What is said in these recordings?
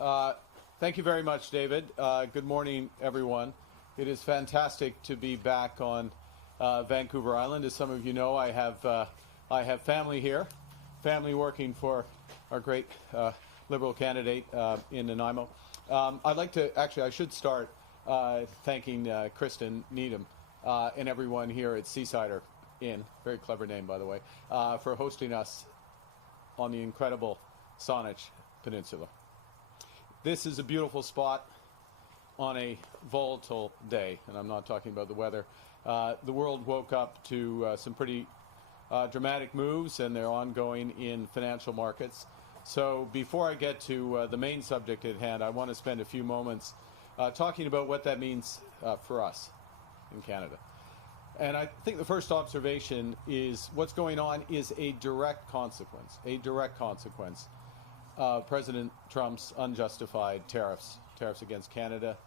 Thank you very much, David. Good morning, everyone. It is fantastic to be back on Vancouver Island. As some of you know, I have family here, family working for our great Liberal candidate in Nanaimo. I'd like to, actually, I should start thanking Kristen Needham and everyone here at Seasider Inn, very clever name, by the way, for hosting us on the incredible Saanich Peninsula. This is a beautiful spot on a volatile day, and I'm not talking about the weather. The world woke up to some pretty dramatic moves, and they're ongoing in financial markets. So before I get to the main subject at hand, I want to spend a few moments talking about what that means for us in Canada. And I think the first observation is what's going on is a direct consequence of President Trump's unjustified tariffs against Canada,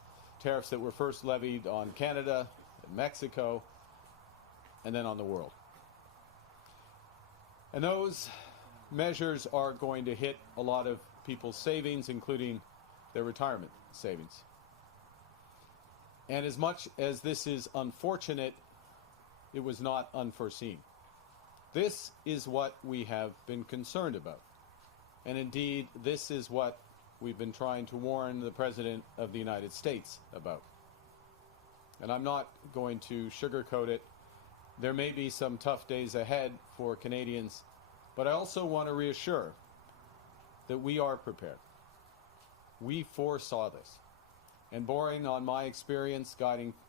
tariffs that were first levied on Canada, Mexico, and then on the world. And those measures are going to hit a lot of people's savings, including their retirement savings. And as much as this is unfortunate, it was not unforeseen. This is what we have been concerned about. And indeed, this is what we've been trying to warn the President of the United States about. And I'm not going to sugarcoat it. There may be some tough days ahead for Canadians, but I also want to reassure that we are prepared. We foresaw this. And borrowing on my experience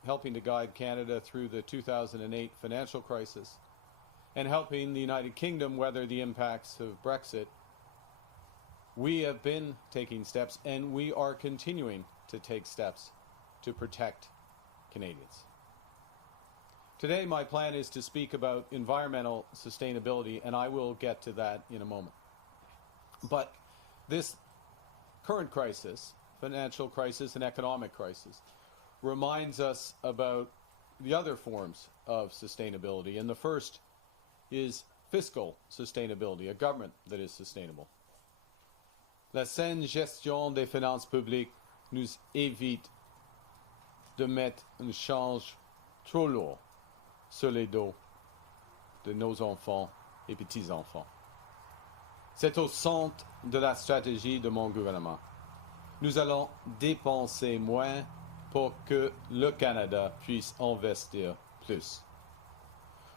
helping to guide Canada through the 2008 financial crisis and helping the United Kingdom weather the impacts of Brexit, we have been taking steps, and we are continuing to take steps to protect Canadians. Today, my plan is to speak about environmental sustainability, and I will get to that in a moment. But this current crisis, financial crisis and economic crisis, reminds us about the other forms of sustainability. And the first is fiscal sustainability, a government that is sustainable. La saine gestion des finances publiques nous évite de mettre une charge trop lourde sur les dos de nos enfants et petits-enfants. C'est au centre de la stratégie de mon gouvernement. Nous allons dépenser moins pour que le Canada puisse investir plus.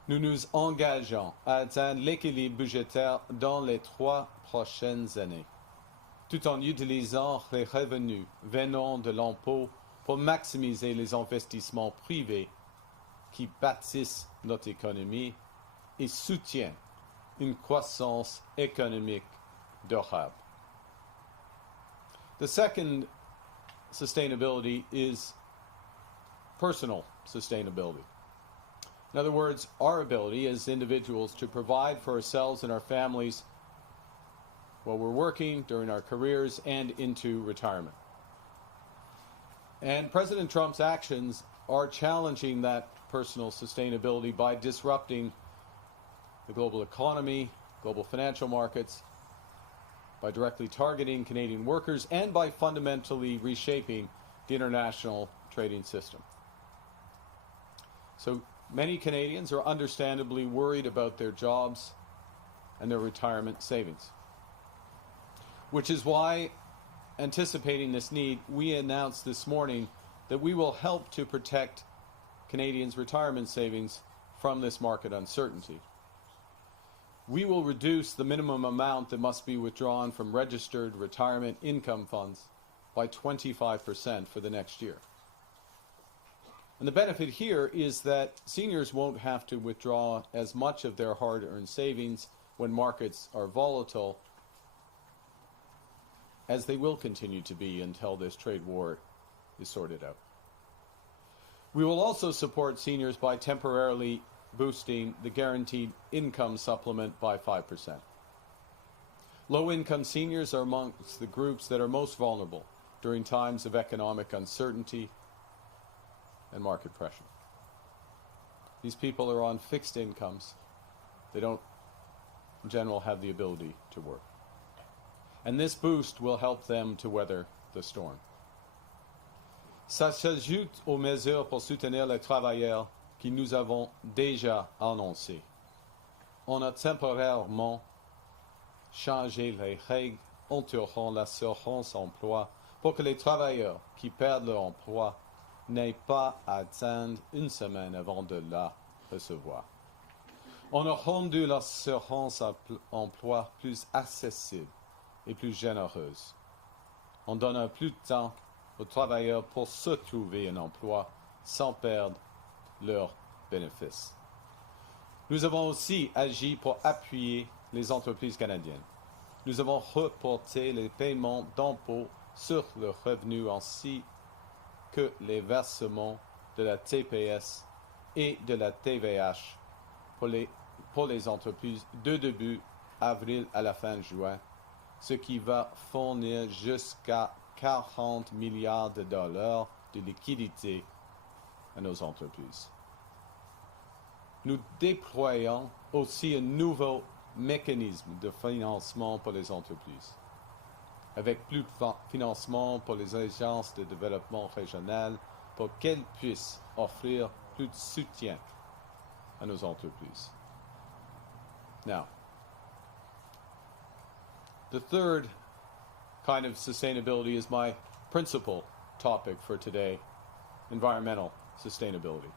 Nous nous engageons à atteindre l'équilibre budgétaire dans les 3 prochaines années, tout en utilisant les revenus venant de l'impôt pour maximiser les investissements privés qui bâtissent notre économie et soutiennent une croissance économique durable. The second sustainability is personal sustainability. In other words, our ability as individuals to provide for ourselves and our families while we're working, during our careers, and into retirement. And President Trump's actions are challenging that personal sustainability by disrupting the global economy, global financial markets, by directly targeting Canadian workers, and by fundamentally reshaping the international trading system. So many Canadians are understandably worried about their jobs and their retirement savings, which is why, anticipating this need, we announced this morning that we will help to protect Canadians' retirement savings from this market uncertainty. We will reduce the minimum amount that must be withdrawn from registered retirement income funds by 25% for the next year. And the benefit here is that seniors won't have to withdraw as much of their hard-earned savings when markets are volatile, as they will continue to be until this trade war is sorted out. We will also support seniors by temporarily boosting the guaranteed income supplement by 5%. Low-income seniors are amongst the groups that are most vulnerable during times of economic uncertainty and market pressure. These people are on fixed incomes. They don't, in general, have the ability to work. And this boost will help them to weather the storm. Ça s'ajoute aux mesures pour soutenir les travailleurs que nous avons déjà annoncées. On a temporairement changé les règles entourant l'assurance emploi pour que les travailleurs qui perdent leur emploi n'aient pas à attendre une semaine avant de la recevoir. On a rendu l'assurance emploi plus accessible et plus généreuse. On donne plus de temps aux travailleurs pour se trouver un emploi sans perdre leurs bénéfices. Nous avons aussi agi pour appuyer les entreprises canadiennes. Nous avons reporté les paiements d'impôts sur le revenu ainsi que les versements de la TPS et de la TVH pour les entreprises de début avril à la fin juin, ce qui va fournir jusqu'à 40 milliards de dollars de liquidités à nos entreprises. Nous déployons aussi un nouveau mécanisme de financement pour les entreprises, avec plus de financement pour les agences de développement régional pour qu'elles puissent offrir plus de soutien à nos entreprises. Now, the third kind of sustainability is my principal topic for today, environmental sustainability.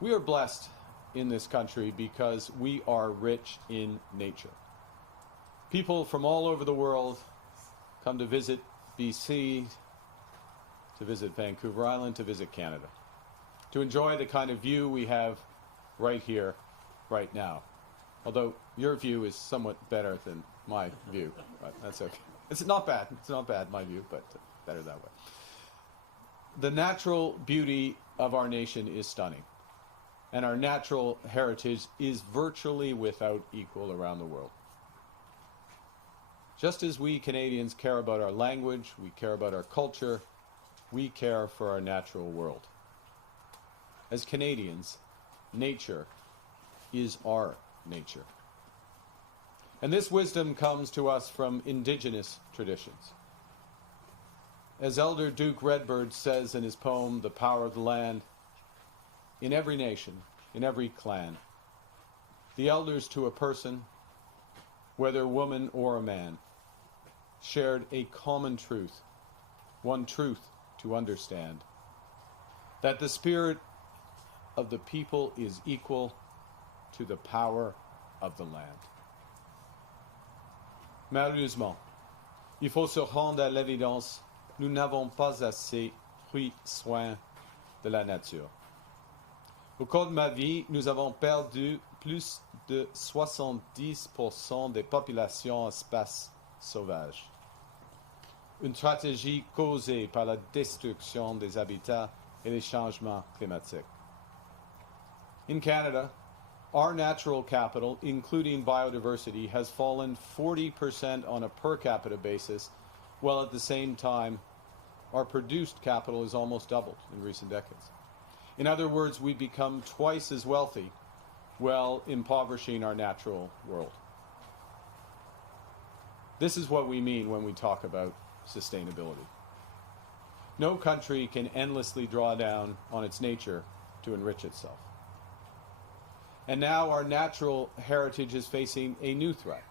We are blessed in this country because we are rich in nature. People from all over the world come to visit BC, to visit Vancouver Island, to visit Canada, to enjoy the kind of view we have right here, right now. Although your view is somewhat better than my view, but that's okay. It's not bad. It's not bad, my view, but better that way. The natural beauty of our nation is stunning, and our natural heritage is virtually without equal around the world. Just as we Canadians care about our language, we care about our culture, we care for our natural world. As Canadians, nature is our nature. And this wisdom comes to us from Indigenous traditions. As Elder Duke Redbird says in his poem, The Power of the Land, in every nation, in every clan, the elders to a person, whether woman or a man, shared a common truth, one truth to understand, that the spirit of the people is equal to the power of the land. Malheureusement, il faut se rendre à l'évidence, nous n'avons pas assez pris soin de la nature. Au cours de ma vie, nous avons perdu plus de 70% des populations en espaces sauvages. Une stratégie causée par la destruction des habitats et les changements climatiques. In Canada, our natural capital, including biodiversity, has fallen 40% on a per capita basis, while at the same time, our produced capital has almost doubled in recent decades. In other words, we've become twice as wealthy while impoverishing our natural world. This is what we mean when we talk about sustainability. No country can endlessly draw down on its nature to enrich itself. And now our natural heritage is facing a new threat.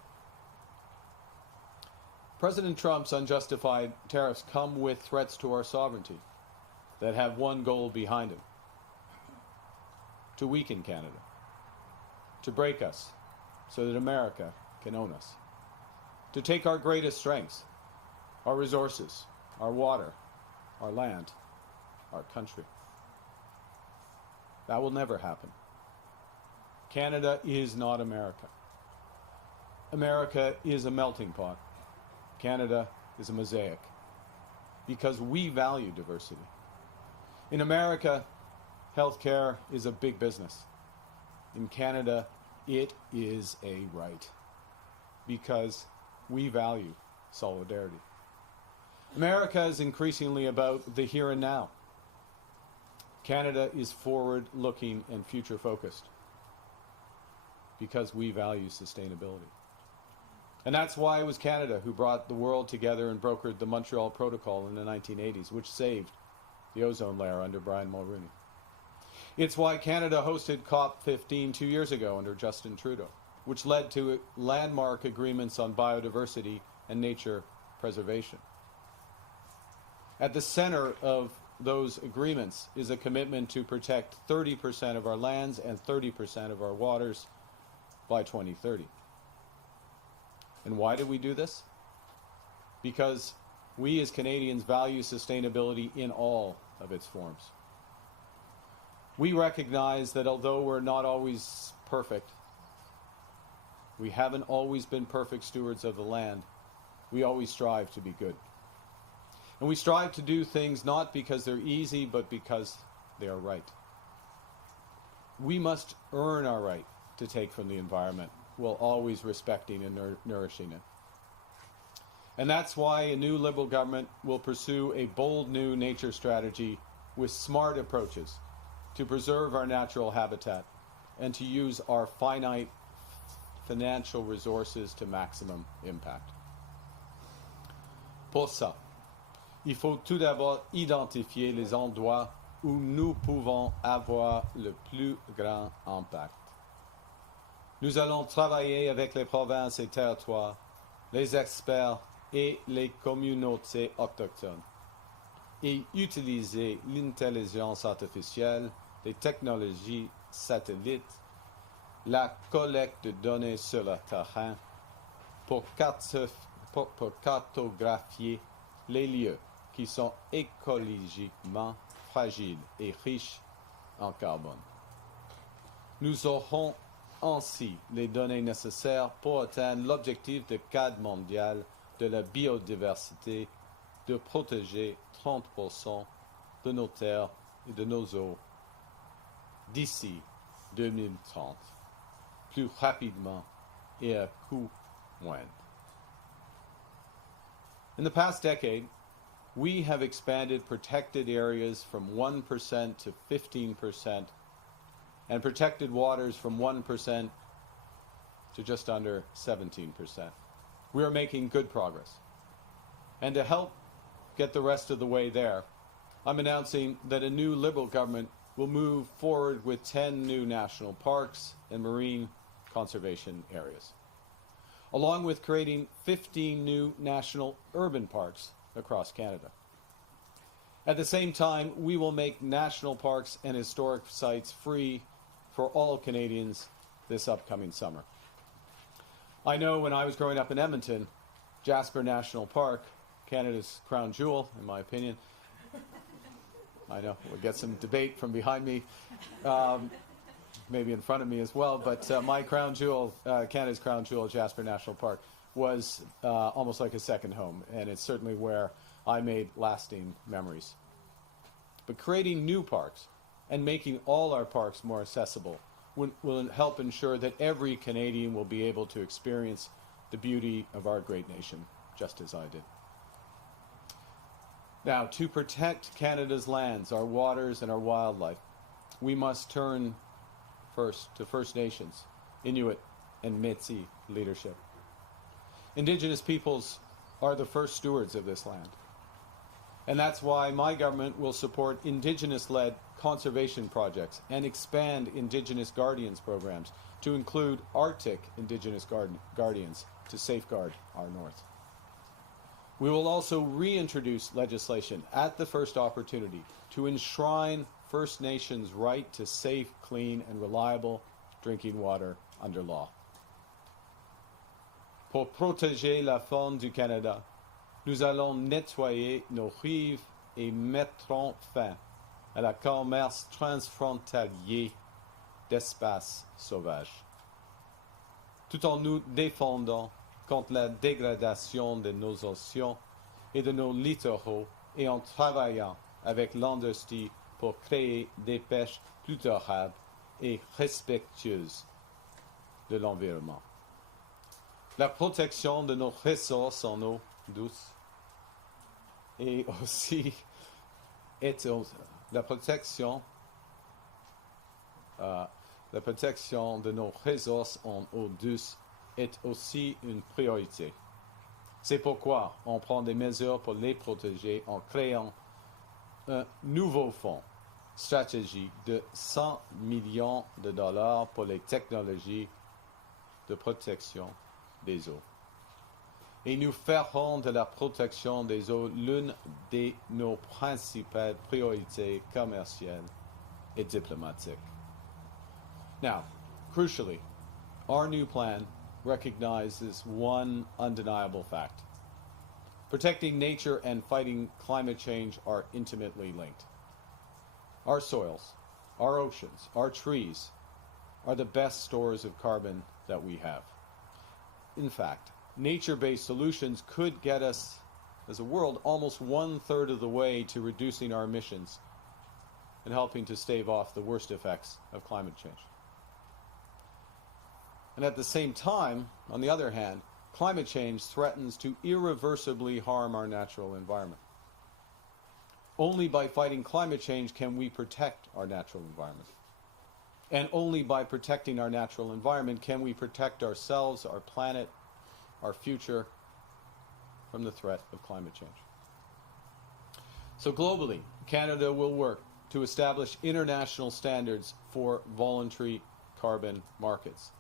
President Trump's unjustified tariffs come with threats to our sovereignty that have one goal behind them: to weaken Canada, to break us so that America can own us, to take our greatest strengths, our resources, our water, our land, our country. That will never happen. Canada is not America. America is a melting pot. Canada is a mosaic, because we value diversity. In America, healthcare is a big business. In Canada, it is a right, because we value solidarity. America is increasingly about the here and now. Canada is forward-looking and future-focused, because we value sustainability. And that's why it was Canada who brought the world together and brokered the Montreal Protocol in the 1980s, which saved the ozone layer under Brian Mulroney. It's why Canada hosted COP15 2 years ago under Justin Trudeau, which led to landmark agreements on biodiversity and nature preservation. At the center of those agreements is a commitment to protect 30% of our lands and 30% of our waters by 2030. And why do we do this? Because we as Canadians value sustainability in all of its forms. We recognize that although we're not always perfect, we haven't always been perfect stewards of the land, we always strive to be good. And we strive to do things not because they're easy, but because they are right. We must earn our right to take from the environment, while always respecting and nourishing it. And that's why a new Liberal government will pursue a bold new nature strategy with smart approaches to preserve our natural habitat and to use our finite financial resources to maximum impact. Pour ça, il faut tout d'abord identifier les endroits où nous pouvons avoir le plus grand impact. Nous allons travailler avec les provinces et territoires, les experts et les communautés autochtones et utiliser l'intelligence artificielle, les technologies satellites, la collecte de données sur le terrain pour cartographier les lieux qui sont écologiquement fragiles et riches en carbone. Nous aurons ainsi les données nécessaires pour atteindre l'objectif de cadre mondial de la biodiversité de protéger 30% de nos terres et de nos eaux d'ici 2030, plus rapidement et à coût moindre. In the past decade, we have expanded protected areas from 1% to 15%, and protected waters from 1% to just under 17%. We are making good progress. And to help get the rest of the way there, I'm announcing that a new Liberal government will move forward with 10 new national parks and marine conservation areas, along with creating 15 new national urban parks across Canada. At the same time, we will make national parks and historic sites free for all Canadians this upcoming summer. I know when I was growing up in Edmonton, Jasper National Park, Canada's crown jewel, in my opinion. I know, we'll get some debate from behind me, maybe in front of me as well, but my crown jewel, Canada's crown jewel, Jasper National Park, was almost like a second home, and it's certainly where I made lasting memories. But creating new parks and making all our parks more accessible will help ensure that every Canadian will be able to experience the beauty of our great nation, just as I did. Now, to protect Canada's lands, our waters, and our wildlife, we must turn first to First Nations, Inuit, and Métis leadership. Indigenous peoples are the first stewards of this land. And that's why my government will support Indigenous-led conservation projects and expand Indigenous Guardians programs to include Arctic Indigenous Guardians to safeguard our north. We will also reintroduce legislation at the first opportunity to enshrine First Nations' right to safe, clean, and reliable drinking water under law. Pour protéger la faune du Canada, nous allons nettoyer nos rives et mettrons fin à la commerce transfrontalier d'espaces sauvages, tout en nous défendant contre la dégradation de nos océans et de nos littoraux et en travaillant avec l'industrie pour créer des pêches plus durables et respectueuses de l'environnement. La protection de nos ressources en eau douce et aussi la protection de nos ressources en eau douce est aussi une priorité. C'est pourquoi on prend des mesures pour les protéger en créant un nouveau fonds stratégique de 100 millions de dollars pour les technologies de protection des eaux. Et nous ferons de la protection des eaux l'une de nos principales priorités commerciales et diplomatiques. Now, crucially, our new plan recognizes one undeniable fact. Protecting nature and fighting climate change are intimately linked. Our soils, our oceans, our trees are the best stores of carbon that we have. In fact, nature-based solutions could get us, as a world, almost 1/3 of the way to reducing our emissions and helping to stave off the worst effects of climate change. And at the same time, on the other hand, climate change threatens to irreversibly harm our natural environment. Only by fighting climate change can we protect our natural environment. And only by protecting our natural environment can we protect ourselves, our planet, our future from the threat of climate change. So globally, Canada will work to establish international standards for voluntary carbon markets.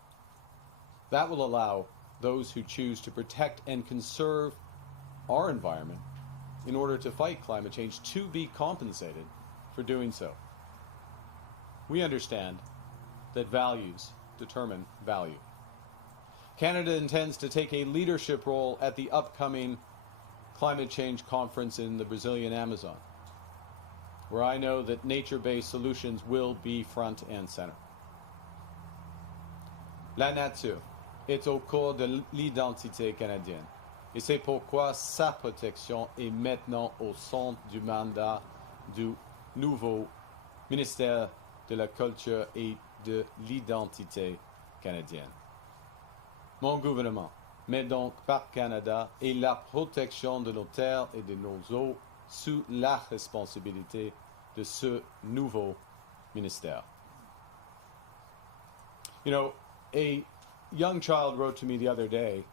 That will allow those who choose to protect and conserve our environment in order to fight climate change to be compensated for doing so. We understand that values determine value. Canada intends to take a leadership role at the upcoming climate change conference in the Brazilian Amazon, where I know that nature-based solutions will be front and center. La nature est au cœur de l'identité canadienne, et c'est pourquoi sa protection est maintenant au centre du mandat du nouveau ministère de la Culture et de l'Identité canadienne. Mon gouvernement met donc Parc Canada et la protection de nos terres et de nos eaux sous la responsabilité de ce nouveau ministère. You know, a young child wrote to me the other day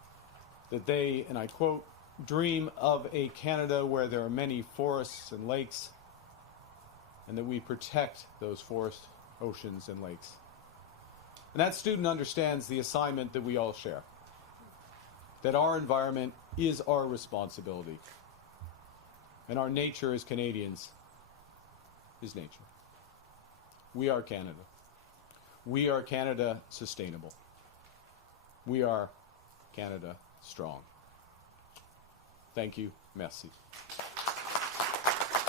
that they, and I quote, dream of a Canada where there are many forests and lakes, and that we protect those forests, oceans, and lakes. And that student understands the assignment that we all share, that our environment is our responsibility, and our nature as Canadians is nature. We are Canada. We are Canada sustainable. We are Canada strong. Thank you. Merci.